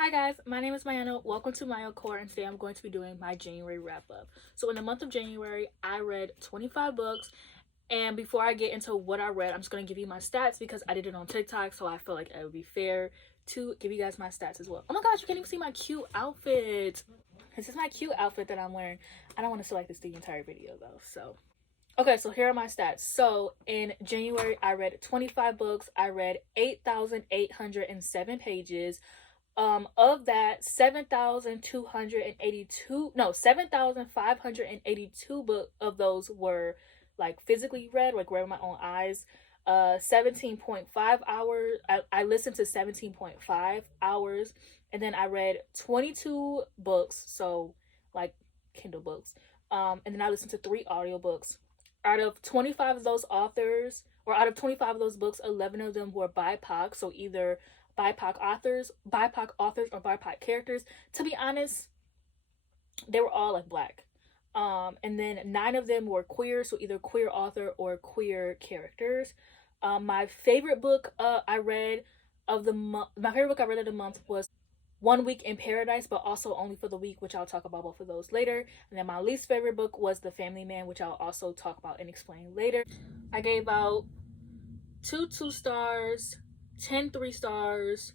Hi guys, my name is Mayana. Welcome to Maya Core, and today I'm going to be doing my January wrap up. So in the month of January, I read 25 books, and before I get into what I read, I'm just going to give you my stats because I did it on TikTok, so I feel like it would be fair to give you guys my stats as well. Oh my gosh, you can't even see my cute outfit. This is my cute outfit that I'm wearing. I don't want to select this the entire video though, so okay, so here are my stats. So in January, I read 25 books. I read 8,807 pages. Of that, 7,582 book of those were like physically read, like read with my own eyes. 17.5 hours. I listened to 17.5 hours, and then I read 22 books, so like Kindle books. And then I listened to 3 audiobooks. Out of 25 of those authors, or out of 25 of those books, 11 of them were BIPOC, so either BIPOC authors or BIPOC characters. To be honest, they were all like black. And then 9 of them were queer, so either queer author or queer characters. My favorite book I read of the month, my favorite book I read of the month was One Week in Paradise, but also only for the week, which I'll talk about both of those later. And then my least favorite book was The Family Man, which I'll also talk about and explain later. I gave out 2 stars, 10 3 stars,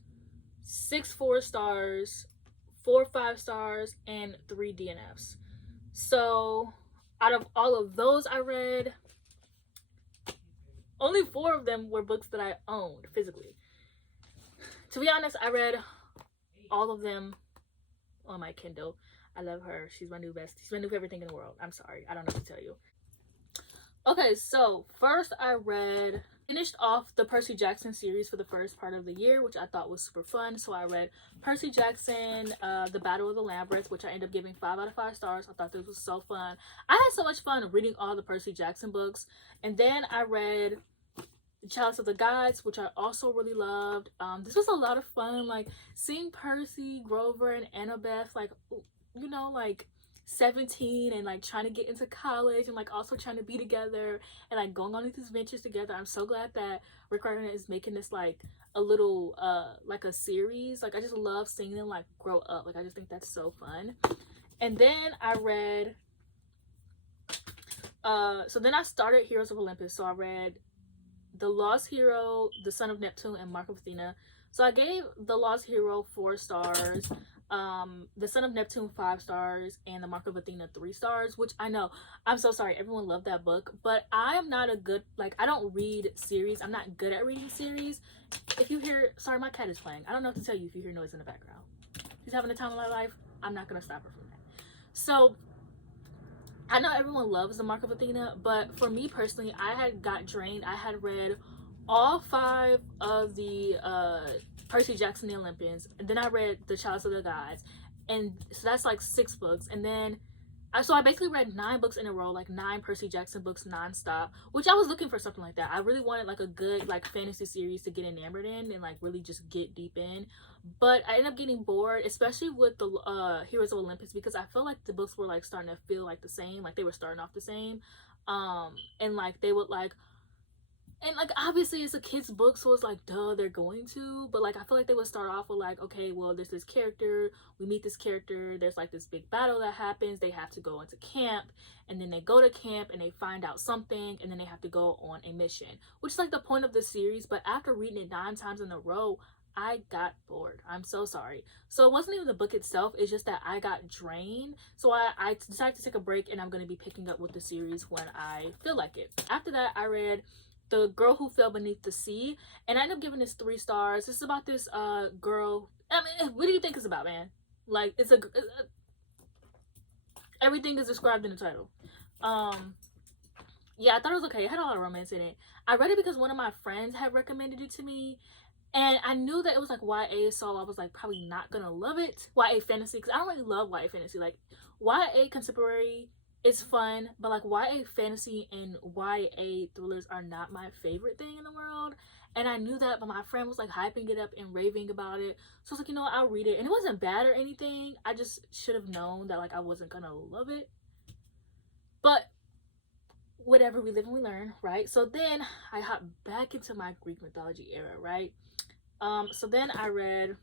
6 4 stars, 4 5 stars, and 3 DNFs. So out of all of those I read, only 4 of them were books that I owned physically. To be honest, I read all of them on my Kindle. I love her. She's my new best. She's my new favorite thing in the world. I'm sorry. I don't know what to tell you. Okay, so first I finished off the Percy Jackson series for the first part of the year, which I thought was super fun. So I read Percy Jackson, The Battle of the Labyrinth, which I ended up giving 5 out of 5 stars. I thought this was so fun. I had so much fun reading all the Percy Jackson books. And then I read The Chalice of the Gods, which I also really loved. This was a lot of fun, like seeing Percy, Grover, and Annabeth, like, you know, like 17 and like trying to get into college and like also trying to be together and like going on these adventures together. I'm so glad that Rick Riordan is making this like a little like a series. Like I just love seeing them like grow up. Like I just think that's so fun. And then I read so then I started Heroes of Olympus. So I read The Lost Hero, The Son of Neptune, and Mark of Athena. So I gave The Lost Hero 4 stars, The Son of Neptune 5 stars, and The Mark of Athena 3 stars, which I know, I'm so sorry, everyone loved that book, but I am not a good, like, I don't read series. I'm not good at reading series. If you hear, sorry, my cat is playing. I don't know what to tell you if you hear noise in the background. She's having a time of my life. I'm not going to stop her from that. So I know everyone loves The Mark of Athena, but for me personally, I had got drained. I had read all 5 of the Percy Jackson The Olympians, and then I read The Chalice of the Gods, and so that's like 6 books. And then I basically read 9 books in a row, like 9 Percy Jackson books nonstop, which I was looking for something like that. I really wanted like a good like fantasy series to get enamored in and like really just get deep in. But I ended up getting bored, especially with the Heroes of Olympus, because I feel like the books were like starting to feel like the same, like they were starting off the same. And like they would like, and like obviously it's a kid's book, so it's like duh, they're going to, but like I feel like they would start off with like, okay, well, there's this character, we meet this character, there's like this big battle that happens, they have to go into camp, and then they go to camp and they find out something, and then they have to go on a mission, which is like the point of the series. But after reading it 9 times in a row, I got bored. I'm so sorry. So it wasn't even the book itself, it's just that I got drained. So I decided to take a break, and I'm going to be picking up with the series when I feel like it. After that, I read The Girl Who Fell Beneath the Sea, and I ended up giving this 3 stars. This is about this girl. I mean, what do you think it's about, man? Like everything is described in the title. Yeah, I thought it was okay. It had a lot of romance in it. I read it because one of my friends had recommended it to me, and I knew that it was like YA, so I was like probably not gonna love it. YA fantasy, because I don't really love YA fantasy. Like YA contemporary is fun, but like YA fantasy and YA thrillers are not my favorite thing in the world. And I knew that, but my friend was like hyping it up and raving about it. So I was like, you know what, I'll read it. And it wasn't bad or anything. I just should have known that like I wasn't gonna love it. But whatever, we live and we learn, right? So then I hopped back into my Greek mythology era, right? So then I read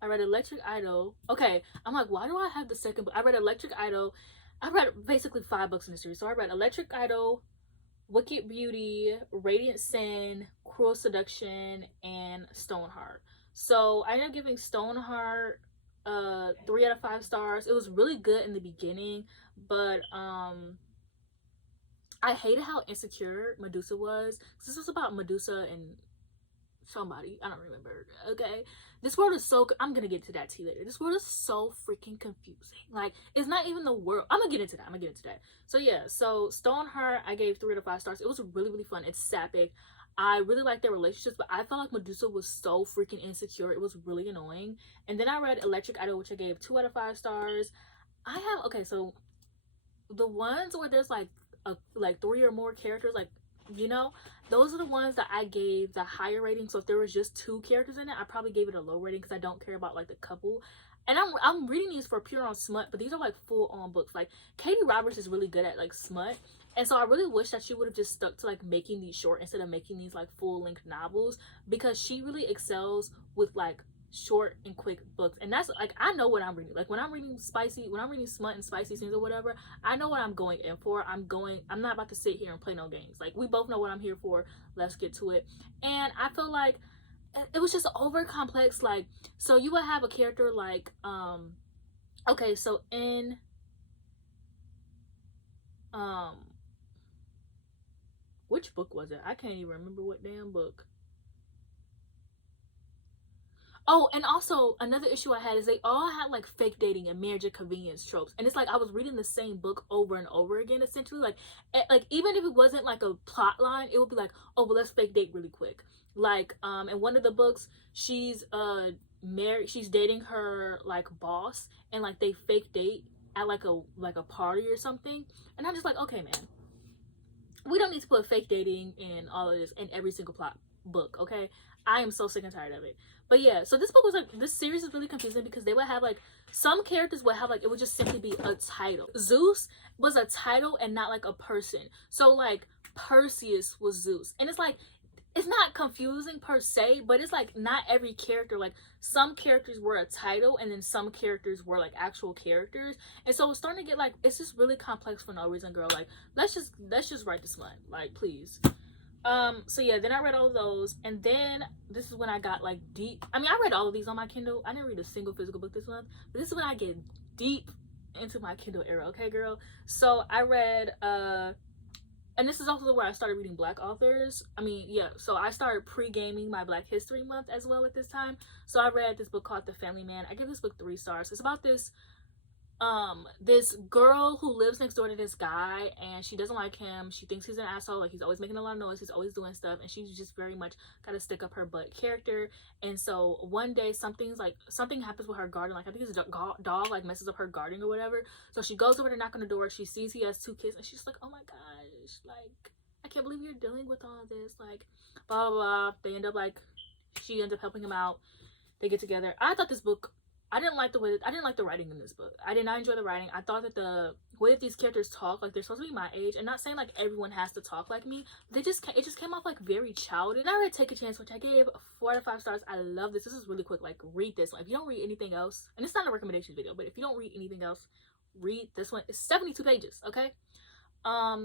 I read Electric Idol. Okay, I'm like, why do I have the second book? I read Electric Idol. I read basically 5 books in the series. So I read Electric Idol, Wicked Beauty, Radiant Sin, Cruel Seduction, and Stoneheart. So I ended up giving Stoneheart 3 out of 5 stars. It was really good in the beginning, but I hated how insecure Medusa was. This was about Medusa and somebody, I don't remember. Okay, this world is so, I'm gonna get to that tea later. This world is so freaking confusing. Like, it's not even the world. I'm gonna get into that. So yeah, so Stoneheart I gave 3 out of 5 stars. It was really, really fun. It's sapphic. I really liked their relationships, but I felt like Medusa was so freaking insecure. It was really annoying. And then I read Electric Idol, which I gave 2 out of 5 stars. I have, okay, so the ones where there's like 3 or more characters, like, you know, those are the ones that I gave the higher rating. So if there was just 2 characters in it, I probably gave it a low rating because I don't care about like the couple. And I'm reading these for pure on smut, but these are like full on books. Like, Katie Roberts is really good at like smut, and so I really wish that she would have just stuck to like making these short instead of making these like full length novels, because she really excels with like short and quick books. And that's like, I know what I'm reading. Like, when I'm reading smut and spicy scenes or whatever, I know what I'm going in for. I'm not about to sit here and play no games. Like, we both know what I'm here for. Let's get to it. And I feel like it was just over complex. Like, so you would have a character like okay, so in which book was it? I can't even remember what damn book. Oh, and also another issue I had is they all had like fake dating and marriage of convenience tropes, and it's like I was reading the same book over and over again. Essentially, like even if it wasn't like a plot line, it would be like, oh, well, let's fake date really quick. Like, in one of the books, she's married, she's dating her like boss, and like they fake date at like a party or something, and I'm just like, okay, man, we don't need to put fake dating and all of this in every single plot book, okay? I am so sick and tired of it. But yeah, so this book was like, this series is really confusing because they would have like, some characters would have like, it would just simply be a title. Zeus was a title and not like a person. So like Perseus was Zeus. And it's like, it's not confusing per se, but it's like not every character, like some characters were a title and then some characters were like actual characters. And so it's starting to get like, it's just really complex for no reason, girl. Like, let's just write this one, like, please. So yeah, then I read all of those, and then this is when I got like deep. I mean, I read all of these on my Kindle. I didn't read a single physical book this month, but this is when I get deep into my Kindle era, okay, girl? So I read and this is also where I started reading Black authors. I mean, yeah, so I started pre-gaming my Black History Month as well at this time. So I read this book called The Family Man. I give this book 3 stars. It's about this this girl who lives next door to this guy, and she doesn't like him. She thinks he's an asshole, like he's always making a lot of noise, he's always doing stuff, and she's just very much got a stick up her butt character. And so one day something happens with her garden, like I think his dog like messes up her garden or whatever. So she goes over to knock on the door, she sees he has 2 kids, and she's like, oh my gosh, like, I can't believe you're dealing with all this, like, blah blah blah. They end up like, she ends up helping him out, they get together. I thought this book, I didn't like the writing in this book. I did not enjoy the writing. I thought that the way that these characters talk, like they're supposed to be my age, and not saying like everyone has to talk like me, it just came off like very childish. And I read Take a Chance, which I gave 4 out of 5 stars. I love this. This is really quick. Like, read this. Like, if you don't read anything else, and it's not a recommendation video, but if you don't read anything else, read this one. It's 72 pages, okay?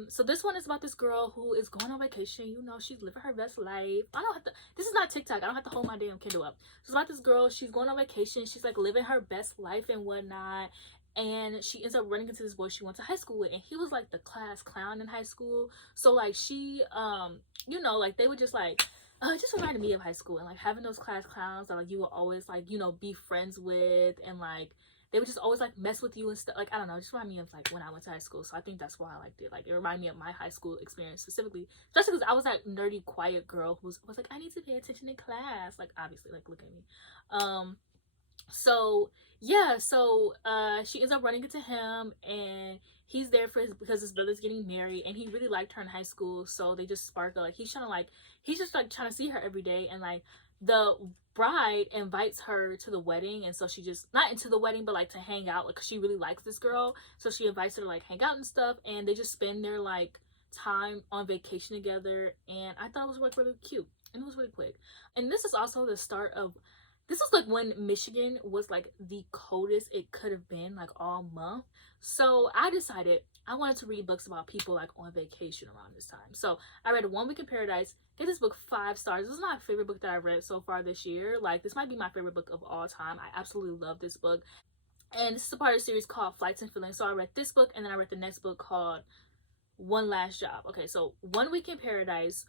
So this one is about this girl who is going on vacation. You know, she's living her best life. I don't have to, this is not TikTok, I don't have to hold my damn Kindle up. So it's about this girl, she's going on vacation, she's like living her best life and whatnot, and she ends up running into this boy she went to high school with, and he was like the class clown in high school. So like she you know, like they would just like it just reminded me of high school, and like having those class clowns that like you will always like, you know, be friends with, and like they would just always like mess with you and stuff. Like, I don't know, it just reminded me of like when I went to high school. So I think that's why I liked it. Like, it reminded me of my high school experience specifically, especially because I was that nerdy quiet girl who was like, I need to pay attention in class. Like, obviously, like, look at me. So yeah, so she ends up running into him, and he's there because his brother's getting married, and he really liked her in high school. So they just sparkle. Like, he's just like trying to see her every day, and like the bride invites her to the wedding, and so she just, not into the wedding, but like to hang out, like, 'cause she really likes this girl, so she invites her to like hang out and stuff, and they just spend their like time on vacation together. And I thought it was like really cute, and it was really quick. And this is also the start of this was like when Michigan was like the coldest it could have been, like all month. So I decided I wanted to read books about people like on vacation around this time. So I read One Week in Paradise. Gave this book 5 stars. This is my favorite book that I read so far this year. Like, this might be my favorite book of all time. I absolutely love this book. And this is a part of the series called Flights and Feelings. So I read this book, and then I read the next book called One Last Job. Okay, so One Week in Paradise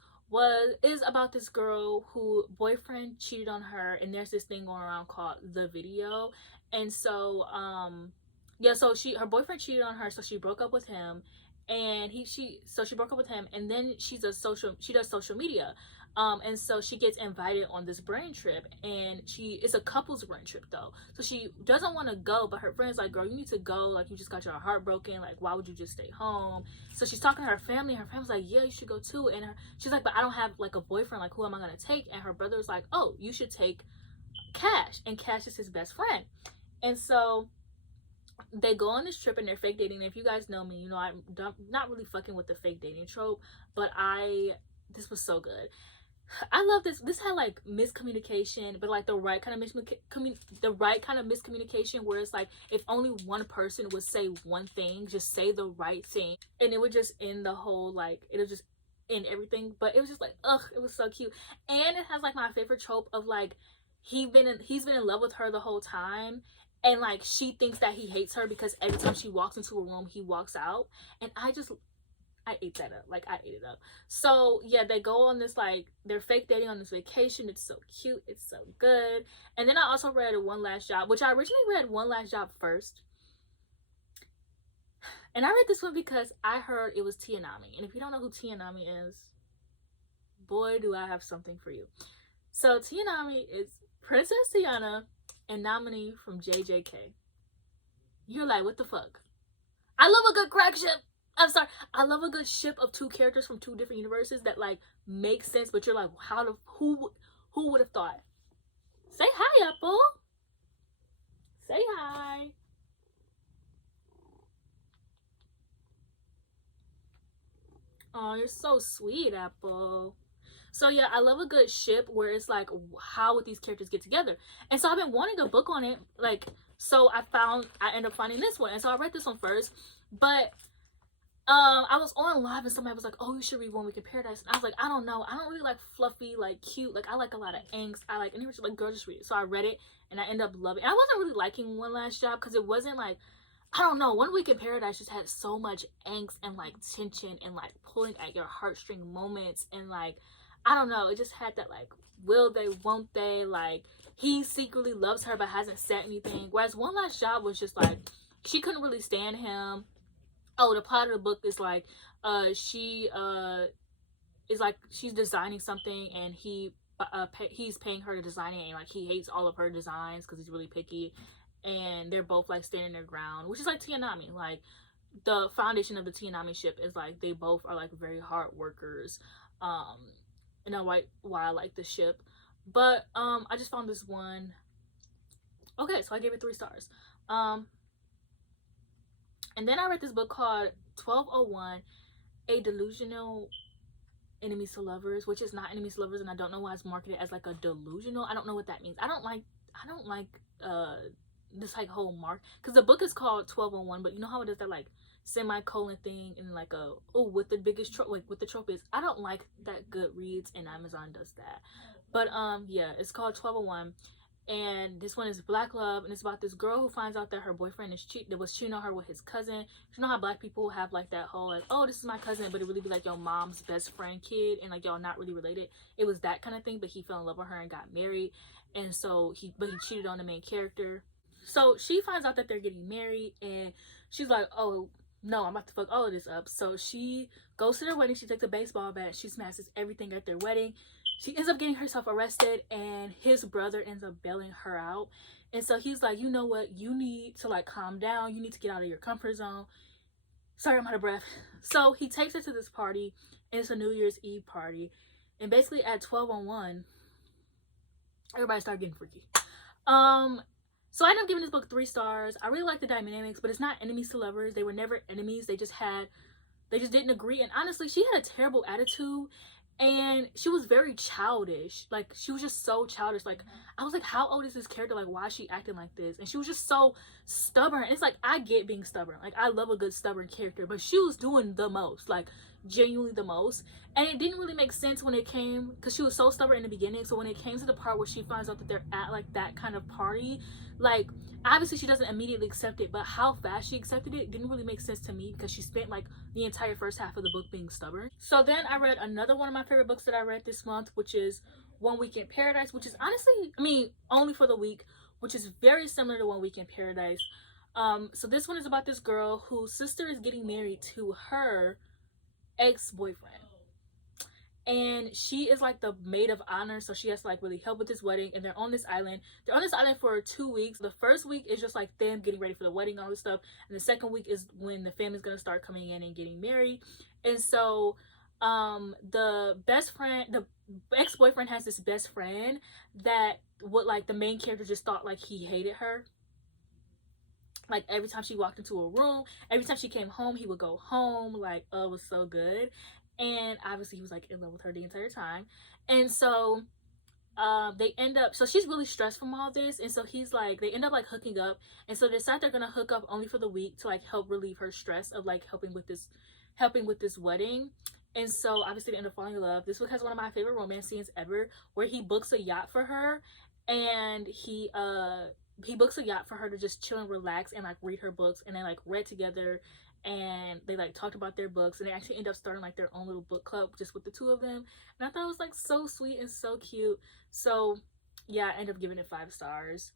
is about this girl who boyfriend cheated on her, and there's this thing going around called The Video. And so yeah, so her boyfriend cheated on her, so she broke up with him, and she broke up with him, and then she does social media, and so she gets invited on this brain trip, and it's a couple's brain trip though, so she doesn't want to go, but her friend's like, girl, you need to go, like, you just got your heart broken, like, why would you just stay home? So she's talking to her family, and her family's like, yeah, you should go too, and she's like, but I don't have like a boyfriend, like, who am I gonna take? And her brother's like, oh, you should take Cash, and Cash is his best friend. And so they go on this trip, and they're fake dating. And if you guys know me, you know I'm not really fucking with the fake dating trope, but this was so good. I love this. This had like miscommunication, but like the right kind of miscommunication, where it's like if only one person would say one thing, just say the right thing, and it would just end the whole, like, it'll just end everything. But it was just like, ugh, it was so cute. And it has like my favorite trope of like he's been in love with her the whole time, and like she thinks that he hates her because every time she walks into a room he walks out. And I ate that up. Like, I ate it up. So yeah, they go on this, like, they're fake dating on this vacation. It's so cute, it's so good. And then I also read One Last Job, which I originally read One Last Job first, and I read this one because I heard it was Tia Nami. And if you don't know who Tia Nami is, boy, do I have something for you. So Tia Nami is Princess Tiana and Nominee from JJK. You're like, what the fuck? I love a good crack ship. I'm sorry, I love a good ship of two characters from two different universes that like make sense, but you're like, who would have thought? Say hi, Apple. Say hi. Oh, you're so sweet, Apple. So yeah, I love a good ship where it's like, how would these characters get together? And so I've been wanting a book on it, like, so I ended up finding this one, and so I read this one first. But I was on live and somebody was like, oh, you should read One Week in Paradise. And I was like, I don't know, I don't really like fluffy, like cute, like I like a lot of angst. And they were just like, girl, just read it. So I read it, and I ended up loving it. I wasn't really liking One Last Job because it wasn't like, I don't know, One Week in Paradise just had so much angst and like tension and like pulling at your heartstring moments, and like, I don't know, it just had that like, will they, won't they, like he secretly loves her but hasn't said anything. Whereas One Last Job was just like, she couldn't really stand him. Oh, the plot of the book is like, she is like, she's designing something, and he's paying her to design it, and like he hates all of her designs because he's really picky. And they're both like standing their ground, which is like Tia Nami. Like, the foundation of the Tia Nami ship is like they both are like very hard workers. And that's why I like the ship. But I just found this one. Okay, so I gave it 3 stars. And then I read this book called 1201, A Delusional Enemies to Lovers, which is not enemies to lovers, and I don't know why it's marketed as like a delusional. I don't know what that means. I don't like this like whole mark, because the book is called 1201, but you know how it does that like semicolon thing and like with the biggest trope, like what the trope is. I don't like that Goodreads and Amazon does that. But yeah, it's called 1201, and this one is Black Love, and it's about this girl who finds out that her boyfriend was cheating on her with his cousin. You know how Black people have like that whole like, oh, this is my cousin, but it really be like your mom's best friend kid, and like y'all not really related. It was that kind of thing, but he fell in love with her and got married, and so he cheated on the main character. So she finds out that they're getting married, and she's like, oh no, I'm about to fuck all of this up. So she goes to their wedding, she takes a baseball bat, she smashes everything at their wedding. She ends up getting herself arrested, and his brother ends up bailing her out. And so he's like, you know what, you need to like calm down, you need to get out of your comfort zone. Sorry, I'm out of breath. So he takes her to this party, and it's a New Year's Eve party, and basically at 1201 everybody started getting freaky. So I ended up giving this book 3 stars. I really like the dynamics, but it's not enemies to lovers. They were never enemies. They just didn't agree. And honestly, she had a terrible attitude, and she was very childish. Like, she was just so childish. Like, I was like, how old is this character? Like, why is she acting like this? And she was just so stubborn. It's like, I get being stubborn. Like, I love a good stubborn character, but she was doing the most, like, genuinely the most. And it didn't really make sense when it came, because she was so stubborn in the beginning. So when it came to the part where she finds out that they're at like that kind of party, like, obviously she doesn't immediately accept it, but how fast she accepted it didn't really make sense to me, because she spent like the entire first half of the book being stubborn. So then I read another one of my favorite books that I read this month, which is One Week in Paradise, which is honestly, I mean, only for the week, which is very similar to One Week in Paradise. So this one is about this girl whose sister is getting married to her ex-boyfriend, and she is like the maid of honor, so she has to like really help with this wedding. And they're on this island for 2 weeks. The first week is just like them getting ready for the wedding, all this stuff, and the second week is when the family's gonna start coming in and getting married. And so the ex-boyfriend has this best friend that would, like, the main character just thought like he hated her. Like, every time she walked into a room, every time she came home, he would go home. Like, oh, it was so good. And obviously he was like in love with her the entire time. And so they end up, so she's really stressed from all this, and so he's like, they end up like hooking up. And so they decide they're gonna hook up only for the week to like help relieve her stress of like helping with this wedding. And so obviously they end up falling in love. This book has one of my favorite romance scenes ever, where he books a yacht for her, and he books a yacht for her to just chill and relax and like read her books. And they like read together, and they like talked about their books, and they actually end up starting like their own little book club just with the two of them. And I thought it was like so sweet and so cute. So yeah, I ended up giving it 5 stars.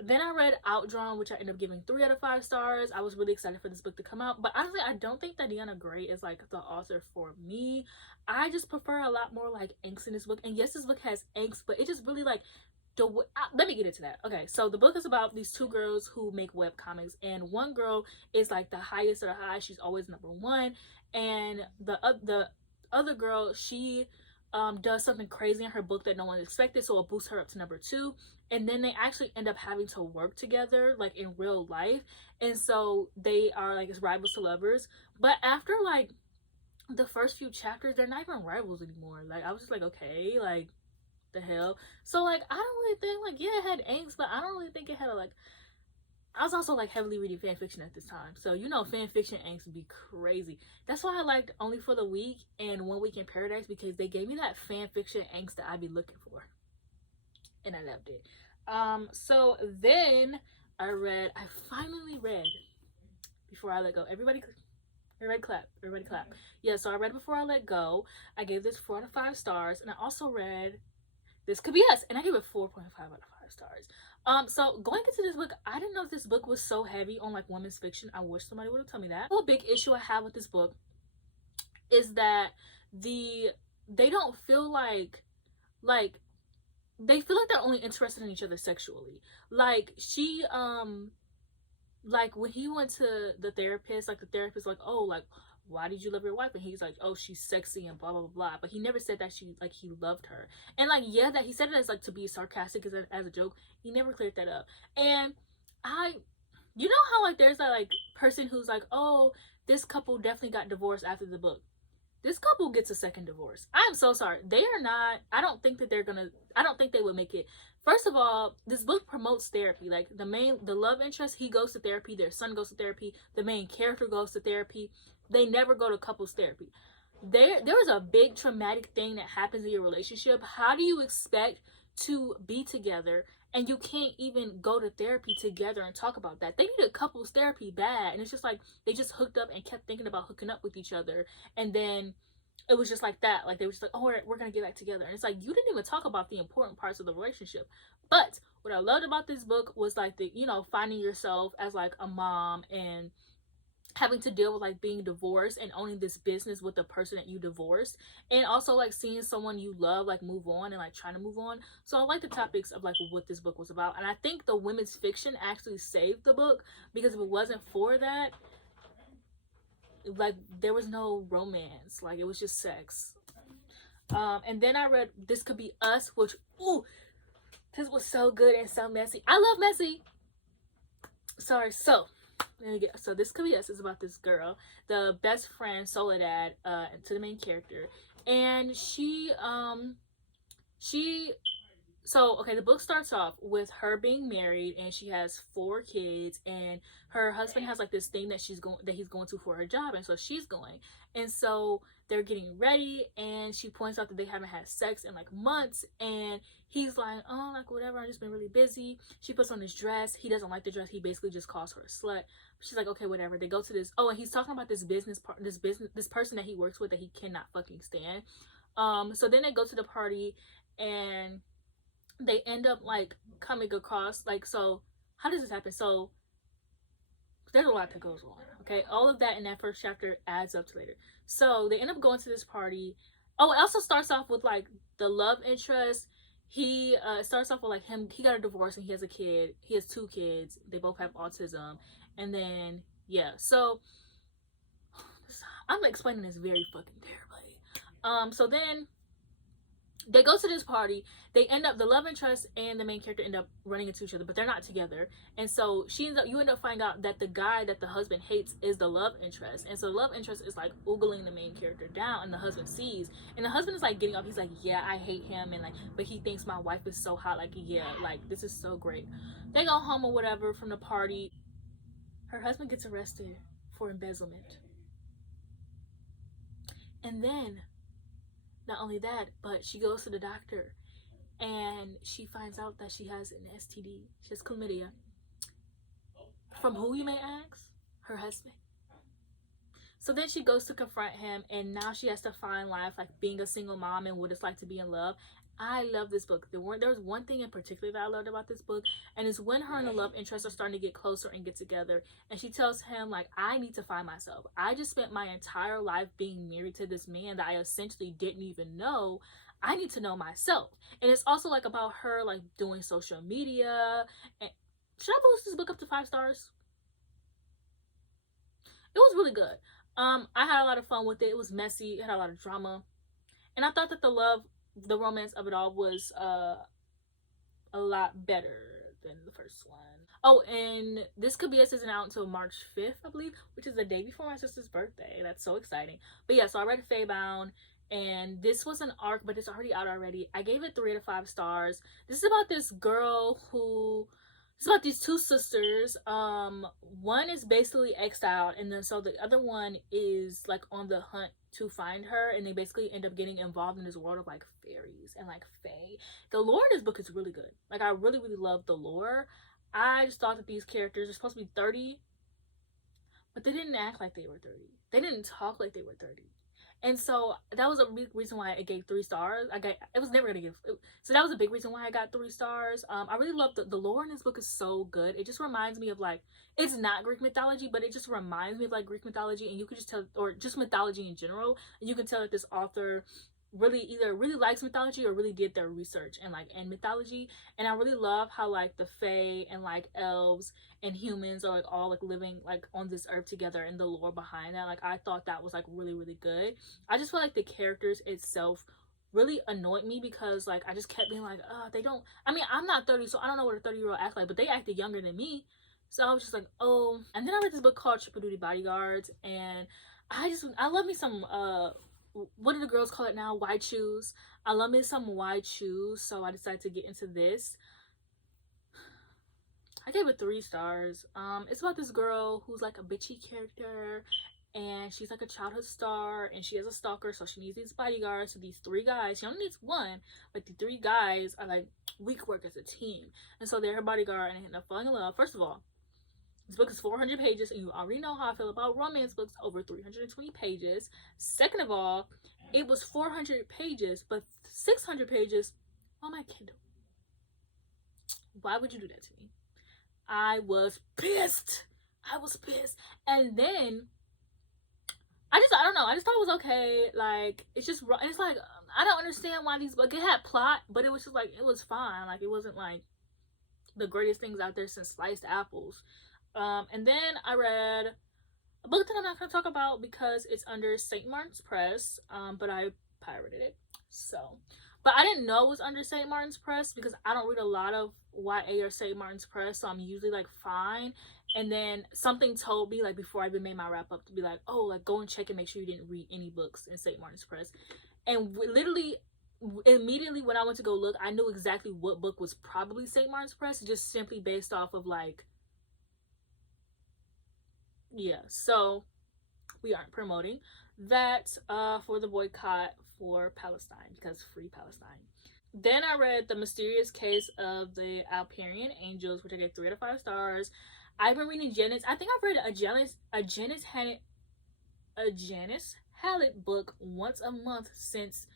Then I read Outdrawn, which I ended up giving 3 out of 5 stars. I was really excited for this book to come out, but honestly I don't think that Deanna Gray is like the author for me. I just prefer a lot more like angst in this book. And yes, this book has angst, but it just really like let me get into that. Okay, so the book is about these 2 girls who make web comics, and one girl is like the highest of the high. She's always number 1, and the other girl, she does something crazy in her book that no one expected, so it boosts her up to number 2. And then they actually end up having to work together like in real life, and so they are like as rivals to lovers. But after like the first few chapters, they're not even rivals anymore. Like, I was just like, okay, like, the hell. So like, I don't really think, like, yeah, it had angst, but I don't really think it had a like, I was also like heavily reading fan fiction at this time, so you know fan fiction angst would be crazy. That's why I liked Only for the Week and One Week in Paradise, because they gave me that fan fiction angst that I'd be looking for, and I loved it. So then I finally read Before I Let Go. Everybody clap. Yeah, so I read Before I Let Go. I gave this 4 out of 5 stars. And I also read This Could Be Us, and I gave it 4.5 out of 5 stars. So going into this book, I didn't know this book was so heavy on like women's fiction. I wish somebody would have told me that. A big issue I have with this book is that they don't feel like they feel like they're only interested in each other sexually. Like, she like when he went to the therapist, like the therapist like, oh, like, why did you love your wife? And he's like, oh, she's sexy and blah blah blah. But he never said that he loved her. And like, yeah, that he said it as like to be sarcastic, as a joke. He never cleared that up. And you know how like there's that like person who's like, oh, this couple definitely got divorced after the book. This couple gets a second divorce. I'm so sorry. They are not, I don't think they would make it. First of all, this book promotes therapy. Like, the love interest, he goes to therapy. Their son goes to therapy. The main character goes to therapy. They never go to couples therapy. There was a big traumatic thing that happens in your relationship. How do you expect to be together and you can't even go to therapy together and talk about that? They need a couples therapy bad, and it's just like they just hooked up and kept thinking about hooking up with each other, and then it was just like that. Like, they were just like, oh, we're gonna get back together, and it's like, you didn't even talk about the important parts of the relationship. But what I loved about this book was like the, you know, finding yourself as like a mom and having to deal with like being divorced and owning this business with the person that you divorced, and also like seeing someone you love like move on and like trying to move on. So I like the topics of like what this book was about, and I think the women's fiction actually saved the book, because if it wasn't for that, like, there was no romance. Like, it was just sex. And then I read This Could Be Us, which, ooh, this was so good and so messy. I love messy. Sorry. So This Could Be Us is about this girl, the best friend Soledad, to the main character, And so okay, the book starts off with her being married, and she has 4 kids, and her husband has like this thing that he's going to for her job, and so she's going. And so they're getting ready, and she points out that they haven't had sex in like months, and he's like, oh, like whatever, I've just been really busy. She puts on this dress. He doesn't like the dress. He basically just calls her a slut. She's like, okay, whatever. They go to this, oh, and he's talking about this this person that he works with that he cannot fucking stand. So then they go to the party, and they end up like coming across, like, so how does this happen? So there's a lot that goes on, okay? All of that in that first chapter adds up to later. So they end up going to this party. Oh, it also starts off with like the love interest. He starts off with like him, he got a divorce and he has a kid. He has 2 kids. They both have autism. And then yeah, so I'm explaining this very fucking terribly. So then they go to this party. They end up, the love interest and the main character end up running into each other, but they're not together. And so you end up finding out that the guy that the husband hates is the love interest. And so the love interest is like oogling the main character down, and the husband sees, and the husband is like getting up. He's like, yeah, I hate him, and like, but he thinks my wife is so hot. Like, yeah, like this is so great. They go home or whatever from the party. Her husband gets arrested for embezzlement. And then not only that, but she goes to the doctor and she finds out that she has an STD. She has chlamydia. From who, you may ask? Her husband. So then she goes to confront him, and now she has to find life, like being a single mom and what it's like to be in love. I love this book. There was one thing in particular that I loved about this book, and it's when her and the love interest are starting to get closer and get together, and she tells him, like, I need to find myself. I just spent my entire life being married to this man that I essentially didn't even know. I need to know myself. And it's also like about her like doing social media. And should I boost this book up to 5 stars? It was really good. I had a lot of fun with it. It was messy. It had a lot of drama, and I thought that the romance of it all was a lot better than the first one. Oh, and this Could Be Us isn't out until March 5th, I believe, which is the day before my sister's birthday. That's so exciting. But yeah, so I read Faebound, and this was an arc, but it's already out already. I gave it 3 to 5 stars. This is about this girl who, it's about these 2 sisters. One is basically exiled, and then so the other one is like on the hunt to find her, and they basically end up getting involved in this world of like fairies and like fae. The lore in this book is really good. Like, I really, really love the lore. I just thought that these characters are supposed to be 30, but they didn't act like they were 30. They didn't talk like they were 30. And so that was a big reason why I gave 3 stars. It was never gonna give. So that was a big reason why I got 3 stars. I really love the lore in this book is so good. It just reminds me of like, it's not Greek mythology, but it just reminds me of like Greek mythology, and you could just tell, or just mythology in general, and you can tell that this author either really likes mythology or really did their research and mythology. And I really love how like the fae and like elves and humans are like all like living like on this earth together, and the lore behind that. Like, I thought that was like really, really good. I just feel like the characters itself really annoyed me, because like I just kept being like, they don't, I mean, I'm not 30, so I don't know what a 30-year-old acts like, but they acted younger than me. So I was just like, oh. And then I read this book called Triple Duty Bodyguards, and I love me some what do the girls call it now? Wide shoes. I love me some wide shoes, so I decided to get into this. I gave it 3 stars. It's about this girl who's like a bitchy character, and she's like a childhood star, and she has a stalker, so she needs these bodyguards. So these 3 guys, she only needs 1, but the 3 guys are like, we can work as a team. And so they're her bodyguard, and they end up falling in love. First of all, this book is 400 pages, and you already know how I feel about romance books over 320 pages. Second of all, it was 400 pages, but 600 pages on my Kindle. Why would you do that to me? I was pissed. And then, I don't know. I just thought it was okay. Like, it's just, it's like, I don't understand why these books, it had plot, but it was just like, it was fine. Like, it wasn't like the greatest things out there since sliced apples. And then I read a book that I'm not going to talk about because it's under St. Martin's Press, but I pirated it. So, but I didn't know it was under St. Martin's Press because I don't read a lot of YA or St. Martin's Press, so I'm usually like fine. And then something told me, like, before I even made my wrap up, to be like, oh, like, go and check and make sure you didn't read any books in St. Martin's Press. And literally immediately when I went to go look, I knew exactly what book was probably St. Martin's Press, just simply based off of like, yeah. So we aren't promoting that for the boycott for Palestine, because free Palestine. Then I read The Mysterious Case of the Alperian Angels, which I gave 3 out of 5 stars. I've been reading Janice. I think I've read a Janice Hallett book once a month since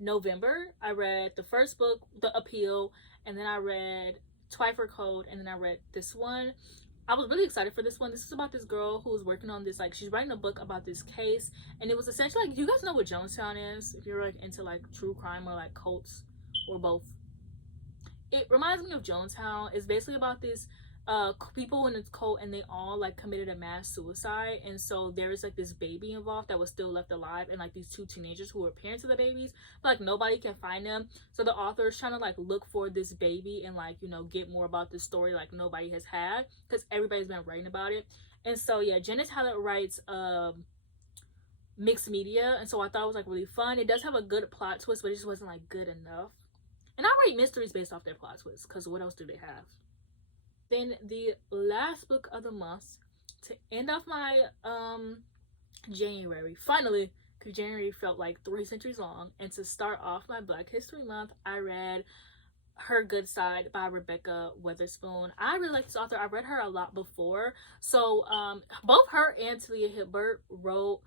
November. I read the first book, The Appeal, and then I read Twyford Code, and then I read this one. I was really excited for this one. This is about this girl who's working on this, like, she's writing a book about this case, and it was essentially like, you guys know what Jonestown is, if you're like into like true crime or like cults or both. It reminds me of Jonestown. It's basically about this people in this cult, and they all like committed a mass suicide, and so there is like this baby involved that was still left alive, and like these 2 teenagers who were parents of the babies, but like nobody can find them. So the author is trying to like look for this baby and like, you know, get more about this story like nobody has had, because everybody's been writing about it. And so yeah, Janice Hallett writes mixed media, and so I thought it was like really fun. It does have a good plot twist, but it just wasn't like good enough. And I write mysteries based off their plot twists, because what else do they have? Then the last book of the month, to end off my January, finally, because January felt like 3 centuries long, and to start off my Black History Month, I read Her Good Side by Rebecca Weatherspoon. I really like this author. I read her a lot before. So both her and Talia Hibbert wrote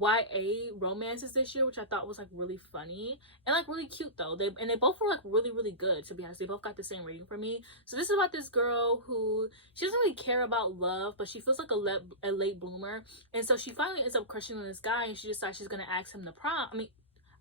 YA romances this year, which I thought was like really funny and like really cute though. They both were like really good, to be honest. They both got the same rating for me. So this is about this girl who, she doesn't really care about love, but she feels like a late bloomer, and so she finally ends up crushing on this guy, and she decides she's gonna ask him to prom.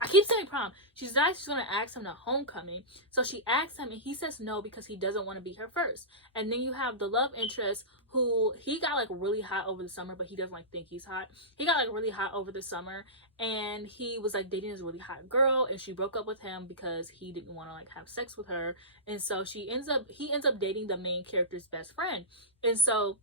I keep saying prom. She decides she's gonna ask him to homecoming. So she asks him, and he says no because he doesn't want to be her first. And then you have the love interest, who he got like really hot over the summer, but he doesn't like think he's hot. He got like really hot over the summer, and he was like dating this really hot girl, and she broke up with him because he didn't want to like have sex with her. And so he ends up dating the main character's best friend. And so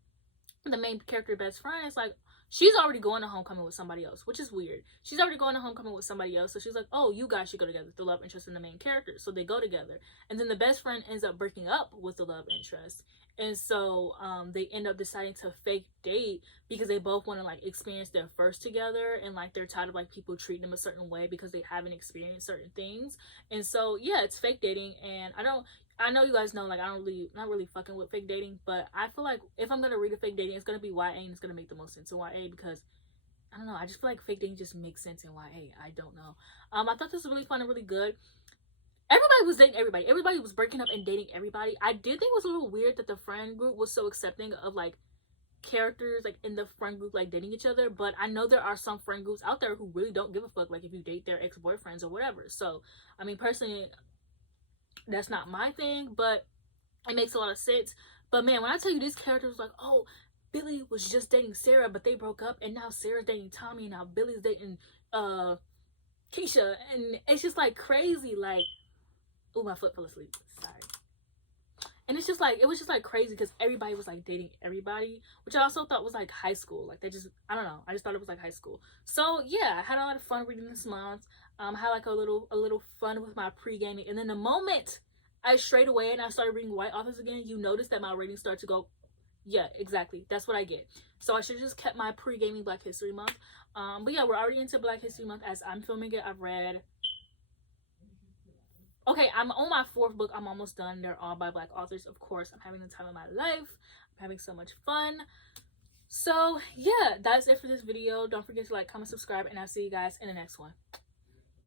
the main character best friend is like, she's already going to homecoming with somebody else, which is weird. She's already going to homecoming with somebody else, so she's like, oh, you guys should go together, the love interest and the main character. So they go together, and then the best friend ends up breaking up with the love interest. And so they end up deciding to fake date, because they both want to like experience their first together, and like they're tired of like people treating them a certain way because they haven't experienced certain things. And so yeah, it's fake dating. And I know you guys know, like, not really fucking with fake dating, but I feel like if I'm gonna read a fake dating, it's gonna be YA, and it's gonna make the most sense in YA, because I don't know, I just feel like fake dating just makes sense in YA. I don't know. I thought this was really fun and really good. Everybody was dating everybody. Everybody was breaking up and dating everybody. I did think it was a little weird that the friend group was so accepting of like characters like in the friend group like dating each other, but I know there are some friend groups out there who really don't give a fuck like if you date their ex-boyfriends or whatever. So I mean, personally, that's not my thing, but it makes a lot of sense. But man, when I tell you this character was like, oh, Billy was just dating Sarah, but they broke up, and now Sarah's dating Tommy, and now Billy's dating Keisha, and it's just like crazy. Like, oh, my foot fell asleep, sorry. And it's just like, it was just like crazy, because everybody was like dating everybody, which I also thought was like high school. Like, they just, I don't know, I just thought it was like high school. So yeah, I had a lot of fun reading this month. Had like a little fun with my pre-gaming, and then the moment I strayed away and I started reading white authors again, you notice that my ratings start to go, yeah, exactly, that's what I get. So I should have just kept my pre-gaming Black History Month. But yeah, we're already into Black History Month. As I'm filming it, I've read, okay, I'm on my 4th book. I'm almost done. They're all by Black authors, of course. I'm having the time of my life. I'm having so much fun. So yeah, that's it for this video. Don't forget to like, comment, subscribe, and I'll see you guys in the next one.